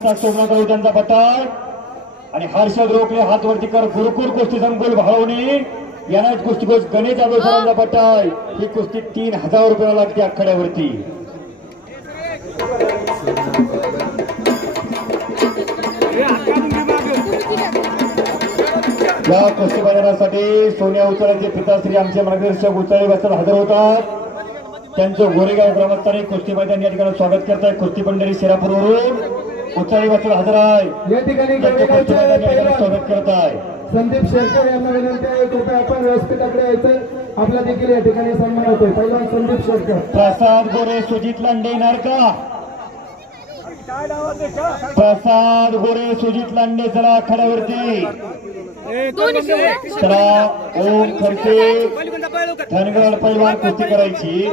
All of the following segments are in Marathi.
सोमनाथ राऊत यांचा पट्टाय आणि हर्षद रोखले हात वरती कर गुरुकुल कुस्ती संकुल भाळवणी यांनाच कुस्ती कोच गणेश जाधव सरांचा ही कुस्ती तीन हजार रुपयाला लागते आखाड्यावरती. या कुस्ती बाजारासाठी सोनिया उचळाचे पिताश्री आमचे मार्गदर्शक उचळी बसत हजर होतात. त्यांचं गोरेगाव ग्रामस्थांनी कुस्ती मैदान या ठिकाणी स्वागत करताय. कुस्ती पंढरी शिरापूरवरून. उचळी बसत हजर आहे या ठिकाणी स्वागत करताय. संदीप शेरकर यांना विनंती आहे कृपया आपण व्यासपीठाकडे यायचं. आपला देखील या ठिकाणी सन्मान होतोय. पहिला संदीप शेरकर प्रसाद गोरे सुजित लांडे नारका. प्रसाद गोरे सुजित लांडे चला आखाड्यावरती चला ओम खर्चे धनगड पैलवान कुस्ती करायची.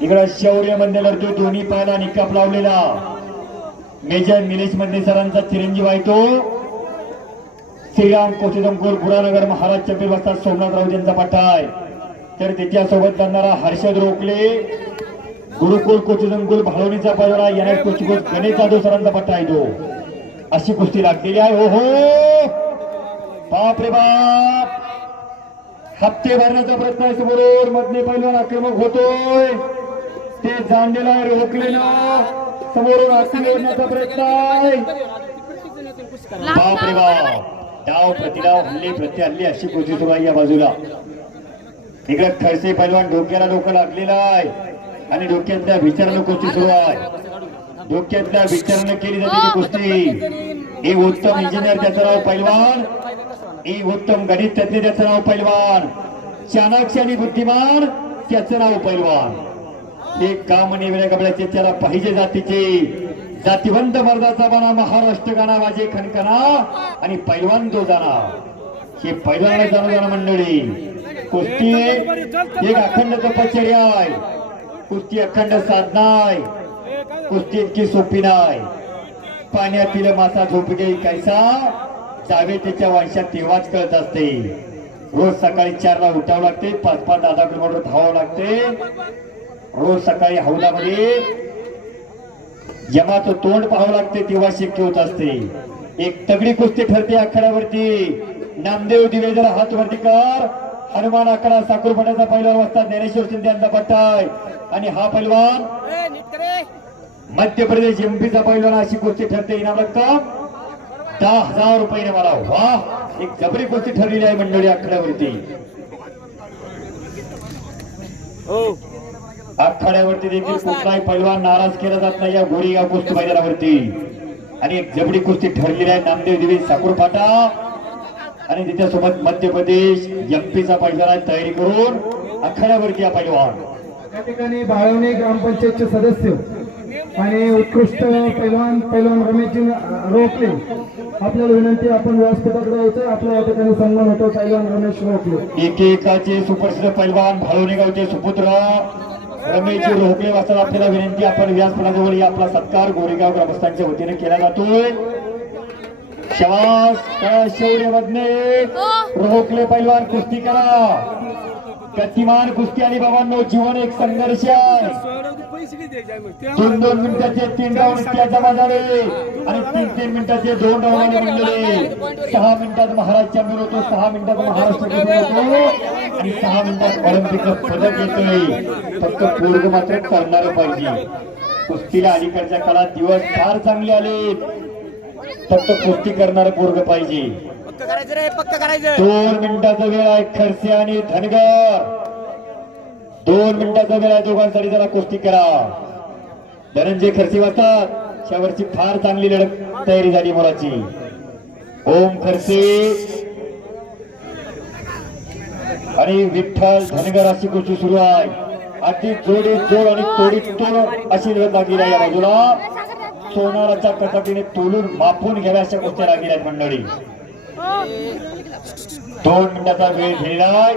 इकडं शौर्य मंदिर दोन्ही पायाला निकाप लावलेला. मेजर निलेश मंदिर सरांचा चिरंजीव आहे तो श्रीराम कोचिदंकुर गुरानगर महाराज चपीर वाजता सोमनाथ राऊत यांचा पाठा आहे. तर त्याच्यासोबत जाणारा हर्षद रोकले. गुरुकुल कोचिदंकुल भाळवणीचा पायरा याने कोचिकोच गणेश जाधव सरांचा पट्टा आहे तो. अशी कुस्ती लागलेली आहे. हो हो बाप! रे बाप हप्ते भरण्याचा प्रयत्न आहे समोर मधले पैलवान आक्रमक होतोय. ते जाणलेला आहे रोखलेला समोरून प्रयत्न आहे. बाप रे बाप डाव प्रतिडाव हल्ली प्रति हल्ली अशी कृती सुरू आहे या बाजूला. इकडे खडसे पैलवान डोक्याला डोकं लागलेलं आहे. आणि डोक्यातल्या विचारानं कुस्ती सुरू आहे. डोक्यातल्या विचारानं केली जाते ती कुस्ती. एक उत्तम इंजिनियर त्याचं नाव पैलवान. एक उत्तम गणित तज्ञ त्याचं नाव पैलवान. चाणक्य आणि बुद्धिमान त्याचं नाव पैलवान. हे काम निवेड्या कपड्याचे त्याला पाहिजे जातीचे. जातीवंत मर्दाचा बना महाराष्ट्र गाणा वाजे खणकणा आणि पैलवान तो जाणा. हे पैलवान जाणू जाणं मंडळी कुस्ती एक अखंड तपश्चर्या आहे. कुस्ती अखंड साधना आहे. कुस्ती इतकी सोपी नाही. पाण्यातील मासा झोप कैसा? जावे त्याच्या वंशात तेव्हाच कळत असते. रोज सकाळी चारला उठावं लागते पाच पाच दहा दहा किलोमीटर धावावं लागते. रोज सकाळी हौदामध्ये जेव्हा तो तोंड पाहावं लागते तेव्हा शक्य होत असते. एक तगडी कुस्ती ठरते आखाड्यावरती. नामदेव दिवे जरा हात वरती कर हनुमान आकडा साखरपटाचा पहिला वाजता ज्ञानेश्वर शिंदे यांचा पट्टा आणि हा पैलवान मध्य प्रदेश एमपीचा पैलवान अशी कुस्ती ठरते. इनाम रक्कम दहा हजार रुपये मला. वा एक जबरी कुस्ती ठरलेली आहे मंडळी आखाड्यावरती. आखाड्यावरती देखील कुठलाही पैलवान नाराज केला जात नाही या गोरीगाव कुस्ती मैदानावरती. आणि एक जबडी कुस्ती ठरलेली आहे नामदेव देवी साकूर फाटा. आणि त्याच्यासोबत मध्य प्रदेश एमपीचा पैलवान आहे तयारी करून आखाड्यावरती हा पैलवान या ठिकाणी बाळवणी ग्रामपंचायतचे सदस्य आणि उत्कृष्ट पैलवान पैलवान रमेशजी रोकले आपल्याला विनंती आपण व्यासपीठाकडे यायचं आपल्या या ठिकाणी सन्मान होतो पैलवान रमेश रोकले एकेकाचे सुप्रसिद्ध पैलवान भाळवणी गावचे सुपुत्र रमेशजी रोहकले वाचताना आपल्याला विनंती आपण व्यासपीठाजवळ या आपला सत्कार गोरेगाव ग्रामस्थांच्या वतीने केला जातोय. शवास शौर्य मधने रोहकले पैलवान कुस्ती करा. गतिमान कुस्ती आणि बाबांनो जीवन एक संघर्ष आहे. दोन दोन मिनिटाचे तीन राऊंड त्या जमा झाले. आणि तीन तीन मिनिटाचे दोन राऊंड मिळाले सहा मिनिटात महाराज चॅम्पियन होतो सहा मिनिटात महाराष्ट्र आणि सहा मिनिटात ऑलिम्पिक पदक येतोय. फक्त पूर्ग मात्र करणारं पाहिजे. कुस्तीला अलीकडच्या काळात दिवस फार चांगले आले. फक्त कुस्ती करणारं पोरग पाहिजे. पक्क करायचं रे पक्क करायचं. दोन मिनिटाचा वेळ आहे खडसे आणि धनगर. दोन मिनिटाचा वेळ आहे दोघांसाठी जरा कुस्ती करा. धनंजय खर्चे वाचतात यावरची फार चांगली लढत तयारी झाली मुलाची ओम खर्चे आणि विठ्ठल धनगर अशी कुस्ती सुरू आहे. अगदी जोडी जोड आणि तोडी तोड अशी लढत लागली आहे या बाजूला. सोनाराच्या कसाटीने तोलून मापून घ्याव्या अशा गोष्टी लागलेल्या आहेत मंडळी. दोन मिनिटाचा वेळ घेणार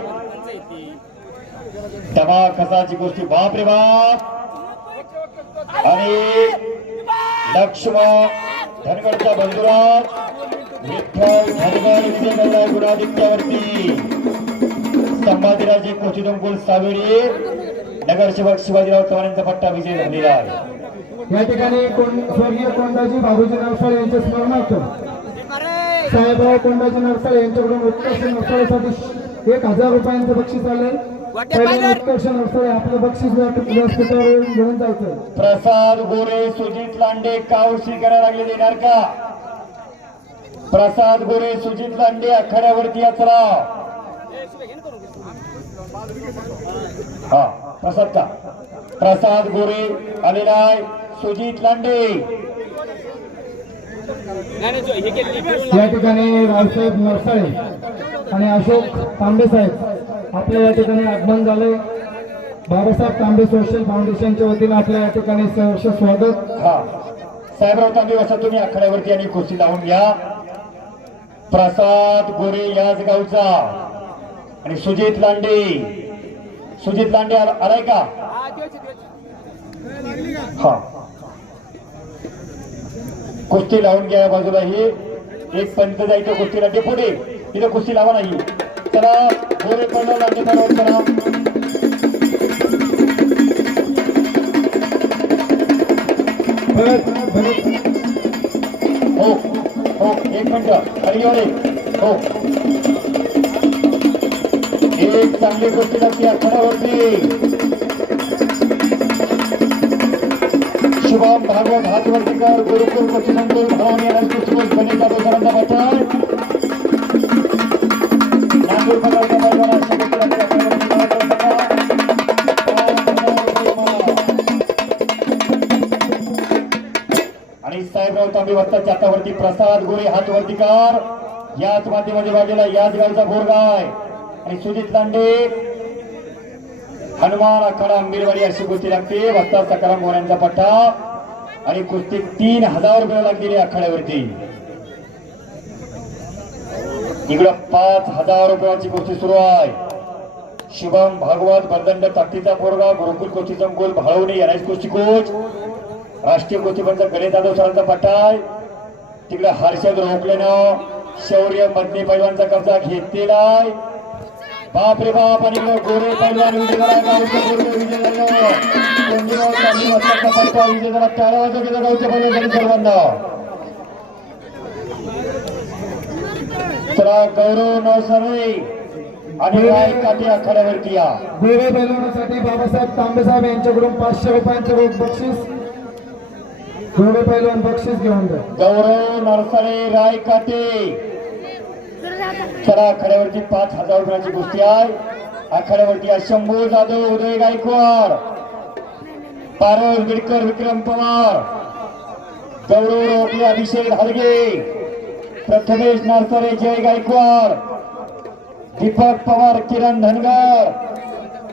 दमा खसाची गोष्टी. बाप रे बाप! आणि लक्ष्मण धनगडचा बंधुराज विठ्ठल धनगड विजय गुणादित्यावरती. संभाजीराजे कोचिदंकुल सावेडी नगरसेवक शिवाजीराव चव्हाण पट्टा विजय झालेला आहे. या ठिकाणी कोण- स्वर्गीय कोंडाजी बाबूजी नरसाळे यांच्या स्मरणार्थ अरे साहेबराव कोंडाजी नरसाळे यांच्याकडून उत्कृष्ट नरसाळेसाठी एक हजार रुपयांचं बक्षीस आलंय. प्रसाद गोरे सुजित लांडे कावशी करायला लागले देणार का प्रसाद गोरे सुजित लांडे आखाड्यावरती यात्रा. हा प्रसाद का? प्रसाद गोरे आलेला आहे सुजित लांडे. हे या ठिकाणी रावसाहेब नरसाळे आणि अशोक तांबे साहेब. आपल्या या ठिकाणी आगमन झालंय बाबासाहेब तांबे सोशल फाउंडेशनच्या वतीने आपल्या या ठिकाणी सहर्ष स्वागत. हा. साहेबराव तांबे असं तुम्ही आखाड्यावरती आणि खुर्ची लावून घ्या. प्रसाद गोरे याच गावचा आणि सुजित लांडे. सुजित लांडे आलाय का? हा. कुस्ती लावून घ्या बाजूला ही एक पंत जायचं कुस्तीला पुढे तिथे कुस्ती लावा नाही. चला गोरे पडलं लांडे पडलं चला भरत भरत. हो हो एक मिनिट. खाली वाले हो. एक चांगली गोष्ट लागते आखाड्यावरती शुभम भागवत हातवर्तीकर गुरुकुल पक्षसंकुल भवानी राजकुल गणेश सरांचा बचाव नागपूर आणि साहेबराव तांबे वाजताच्या हातावरती प्रसाद गोरे कार. याच मातीमध्ये वाढलेला याच गावचा गोरगाय आणि सुजित लांडे हनुमान अखाडा आंबेरवाडी अशी कुस्ती लागते. वस्ता सकाराम गोऱ्यांचा पट्टा. आणि कुस्ती तीन हजार रुपये लागलेली आखाड्यावरती इकडं पाच हजार रुपयाची गोष्टी सुरू आहे. शिवम भागवत बंधन ताकदीचा पोरगा गुरुकुल कोची संकुल भाळवणी एनआयस कुस्ती कोच राष्ट्रीय कुस्तीपंच गणेश जाधव सरांचा पटाय तिकडे हर्षद रोखल्यानं शौर्य मदनी पैलवानचा कब्जा घेतलेला आहे. बाप रे बाप आणि गोरे पैलवान विजय झाला गावचे पोरगे विजय झालं कोंडीराव चांदी वाजताचा पट्टा विजय झाला टाळा वाजव केला गावच्या पैलवान सर्वांना चला गौरव नवसरे आणि राय काटे आखाड्यावरती या. गोरे पैलवानासाठी बाबासाहेब तांबे साहेब यांच्याकडून पाचशे रुपयांचं रोख बक्षीस. गोरे पैलवान बक्षीस घेऊन जा. गौरव नरसरे राय काटे. चला आखाड्यावरती पाच हजार रुपयाची कुस्ती आहे. आखाड्यावरती आहे शंभू जाधव उदय गायकवाड पारस बिडकर विक्रम पवार गौरव रोपले अभिषेक हलगे प्रथमेश नरसरे जय गायकवाड. दीपक पवार किरण धनगर.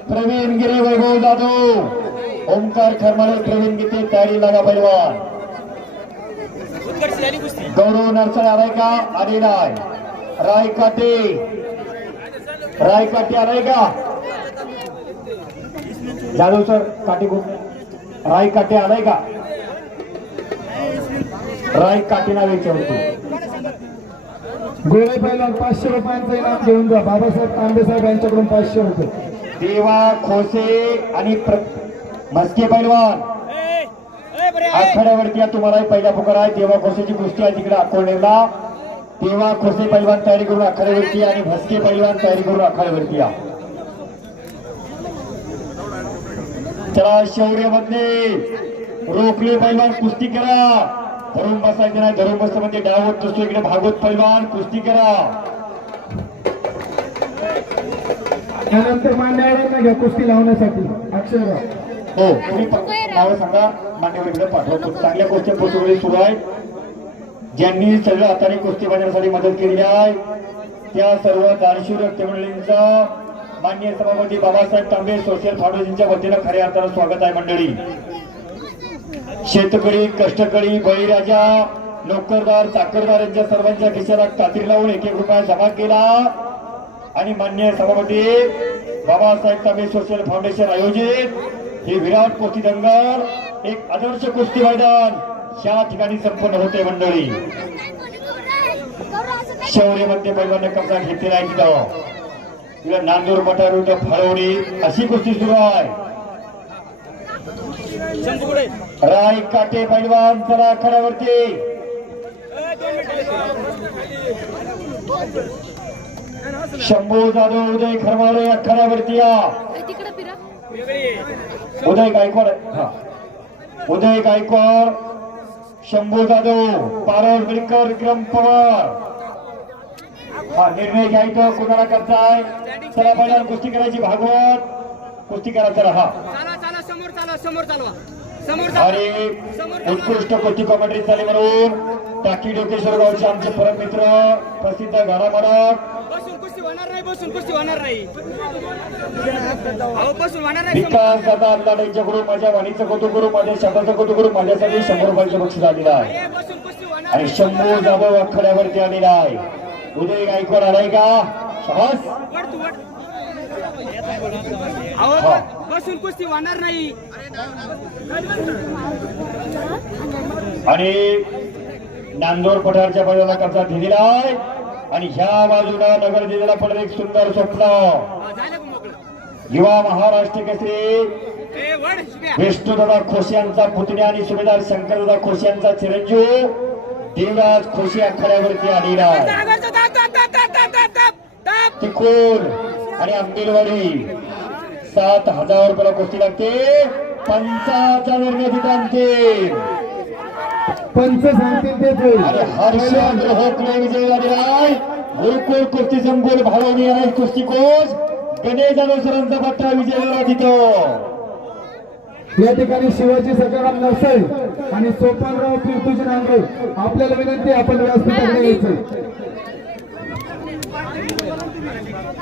प्रवीण गिरे वैभव जाधव. ओंकार खरमाळे प्रवीण गीते तयारी लागा पैलवान गौरव नरसळे आलाय का आलेला आहे राय काटे राय काटे आलाय का जाधव सर काटे राय काटे आलाय का राय काटे नाव विचारतो. गोरे पहिला पाचशे रुपयांचं इनाम घेऊन जा. बाबासाहेब तांबे साहेब यांच्याकडून पाचशे रुपये. देवा खोसे आणि प्र- पैलवान. आखाड्यावरती तुम्हाला पहिला पुकार आहे. देवा खोसेची कुस्ती आहे तिकडे अकोलेला. देवा खोसे पैलवान तयारी करून आखाड्यावरती आणि भस्के पैलवान तयारी करून आखाड्यावरती या. चला शौर्य मधले रोखले पैलवान कुस्ती करा. धरून बसायचं नाही? धरून बसतं म्हणजे डावत नसतो. इकडे भागवत पैलवान कुस्ती करा. त्यानंतर मान्यवरांना घ्या कुस्ती लावण्यासाठी. अक्षरराव हो तुम्ही नावं सांगा. मान्यवर पाठवतो चांगल्या कुस्त्या पोचवली सुरू आहे ज्यांनी सगळं हाताने कुस्ती बांधण्यासाठी मदत केली आहे त्या सर्व दानशूर व्यक्तिमंडळींचं मान्य सभापती बाबासाहेब तांबे सोशल फाउंडेशनच्या वतीनं खऱ्या अर्थानं स्वागत आहे मंडळी. शेतकरी कष्टकरी बळीराजा नोकरदार चाकरदार यांच्या सर्वांच्या खिशाला कात्री लावून एक एक रुपया जमा केला. आणि मान्य सभापती बाबासाहेब तांबे सोशल फाउंडेशन आयोजित हे विराट कुस्ती दंगल एक आदर्श कुस्ती मैदान या ठिकाणी संपन्न होते मंडळी. शौर्यमध्ये पैलवान कब्जा घेतलेला आहे तिथं. तिला नांदूर मटार फळवणी अशी कुस्ती सुरू आहे. राय काटे पैलवान चला आखाड्यावरती. शंभू जाधव उदय खरमाळे आखाड्यावरती या. उदय गायकवाड हा उदय गायकवाड शंभू जाधव पारस बिडकर विक्रम पवार हा निर्णय घ्यायचा कुणाला करताय चला पहिल्या कुस्ती करायची भागवत कुस्ती करा चला हा चाला चाला समोर चाला समोर चालवा समोर चालवा. आणि उत्कृष्ट कोटी कॉमेंट्री चाले म्हणून? टाकी डोकेश्वर गावचे आमचे परम मित्र प्रसिद्ध गाडा मालक माझ्या वाणीचं माझ्यासाठी शंभर रुपयाचं पक्ष आलेलं आहे. आणि शंभर जाधव आखड्यावरती आलेला आहे. उदय गायकवाड आलाय का? शबास. बसून कुस्ती होणार नाही. आणि नांदोर पठारच्या बाजूला कब्जा दिलेला आहे आणि ह्या बाजूला नगर जिल्ह्याला पण एक सुंदर स्वप्न. युवा महाराष्ट्र केसरी विष्णुदादा खोशी यांचा पुतण्या आणि सुभेदार शंकरदादा खोशी यांचा चिरंजीव. देवराज खोशी आखाड्यावरती आलेला आहे. तिकोल आणि अंबिलवाडी. सात हजार रुपयाला कुस्ती लागते. पंचाचा निर्णय तिथं आणते. पंच सांगतील तेच होईल होकले विजय आहे गुरुकुळ कुस्ती संकुल भावनी आणि कुस्ती कोच. गणेश जाधव सरांचा पट्टा विजय झाला तिथं या ठिकाणी शिवाजी सकाराम नरसळे आणि सोपानराव कीर्तुजी नांगरे. आपल्याला विनंती आहे, आपण व्यासपीठाकडे यायचं.